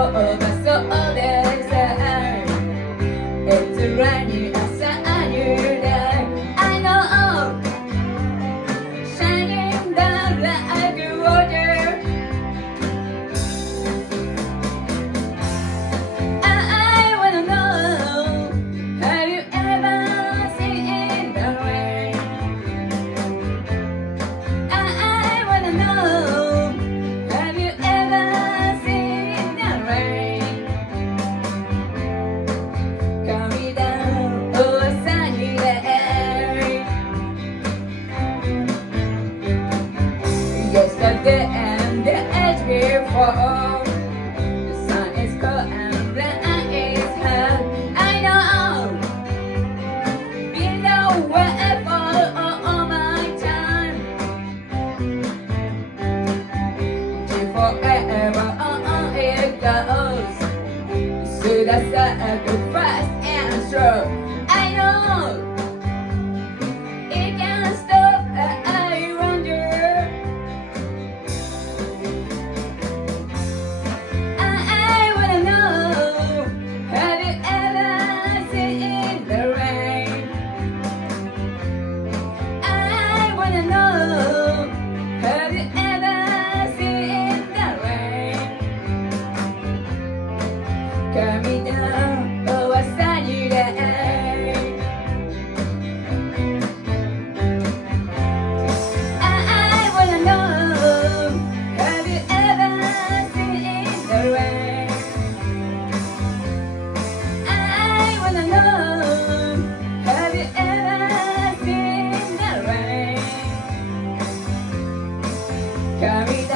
そうだそうでさ It's raining outside you now I know Shining down like water I wanna know Have you ever seen the rain I wanna know Have you ever seen the rain Coming down oh a sunny day Yesterday and the edge before The sun is cold and the night is hot I know Been away for all my time Till forever it goes So that's sacrifice and struggle I know It can't stop I wonder I wanna know Have you ever seen the rain I wanna know Have you ever seen the rain Coming down oh a sunny day I wanna know Have you ever seen the rain I wanna know Have you ever seen the rain Coming